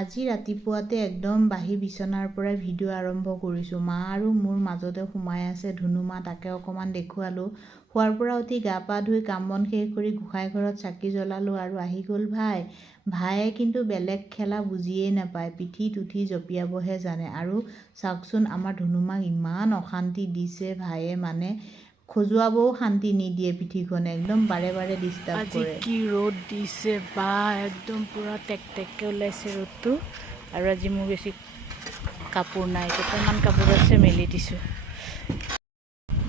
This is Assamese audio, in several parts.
আজি ৰাতিপুৱাতে একদম বাহি বিচনাৰ পৰা ভিডিঅ' আৰম্ভ কৰিছোঁ। মা আৰু মোৰ মাজতে সোমাই আছে ধুনুমা, তাকে অকণমান দেখুৱালোঁ। শোৱাৰ পৰা উঠি গা পা ধুই কাম বন শেষ কৰি গোঁসাই ঘৰত চাকি জ্বলালোঁ আৰু আহি গ'ল ভাই। ভায়ে কিন্তু বেলেগ খেলা বুজিয়েই নাপায়, পিঠিত উঠি জঁপিয়াবহে জানে। আৰু চাওকচোন আমাৰ ধুনুমাক ইমান অশান্তি দিছে ভাইয়ে, মানে খজুৱাবও শান্তি নিদিয়ে পিঠিখনে, একদম বাৰে বাৰে ডিষ্টাৰ্ব কৰে। আজি কি ৰ'দ দিছে বা, একদম পূৰা টেকটেককৈ ওলাইছে ৰ'দটো। আৰু আজি মোৰ বেছি কাপোৰ নাই, কেইটামান কাপোৰ আছে মেলি দিছোঁ।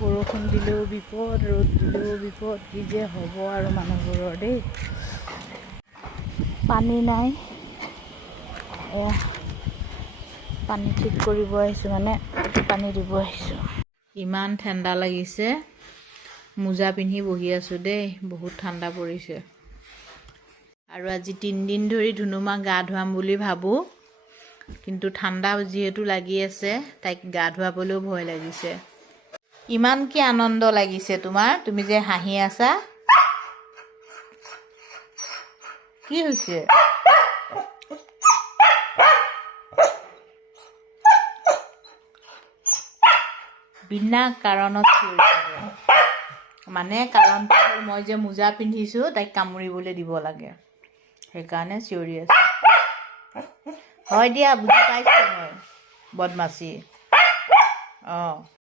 বৰষুণ দিলেও বিপদ, ৰ'দ দিলেও বিপদ, কি যে হ'ব আৰু মানুহবোৰৰ দেই। পানী নাই, পানী ঠিক কৰিব আহিছোঁ, মানে পানী দিব আহিছোঁ। ইমান ঠাণ্ডা লাগিছে, মোজা পিন্ধি বহি আছোঁ দেই, বহুত ঠাণ্ডা পৰিছে। আৰু আজি 3 দিন ধৰি ধুনুমাক গা ধুৱাম বুলি ভাবোঁ, কিন্তু ঠাণ্ডা যিহেতু লাগি আছে, তাইক গা ধুৱাবলৈও ভয় লাগিছে। ইমান কি আনন্দ লাগিছে তোমাৰ, তুমি যে হাঁহি আছা, কি হৈছে? বিনা কাৰণত চিঞৰিছে, মানে কাৰণটো হ'ল মই যে মোজা পিন্ধিছোঁ তাইক কামুৰিবলৈ দিব লাগে, সেইকাৰণে চিঞৰি আছে। হয় দিয়া, বুজি পাইছোঁ মই বদমাছি। অঁ।